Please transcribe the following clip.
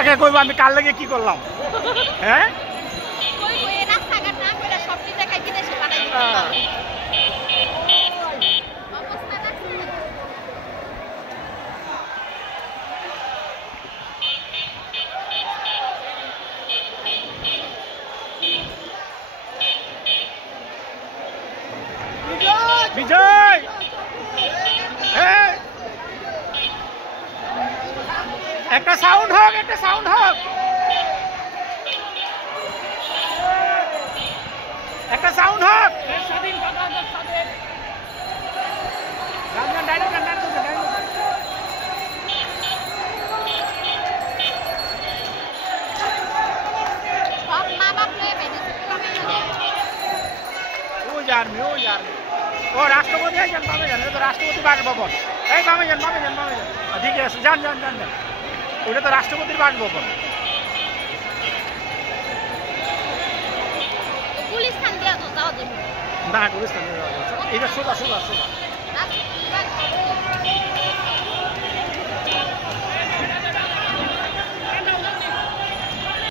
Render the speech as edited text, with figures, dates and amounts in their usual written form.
দেখে কইব আমি কার লাগে কি করলাম হ্যাঁ বিজয় একটা সাউন্ড হোক একটা সাউন্ড হোক একটা সাউন্ড হোক স্বাধীন ও রাষ্ট্রপতি যান বামে যান তো রাষ্ট্রপতি বাসভবন এই বামে যান ঠিক আছে যান যান যান যান ওটা তো রাষ্ট্রপতির বাসভবন না গুলিস্তান এটা সোজা সোজা সোজা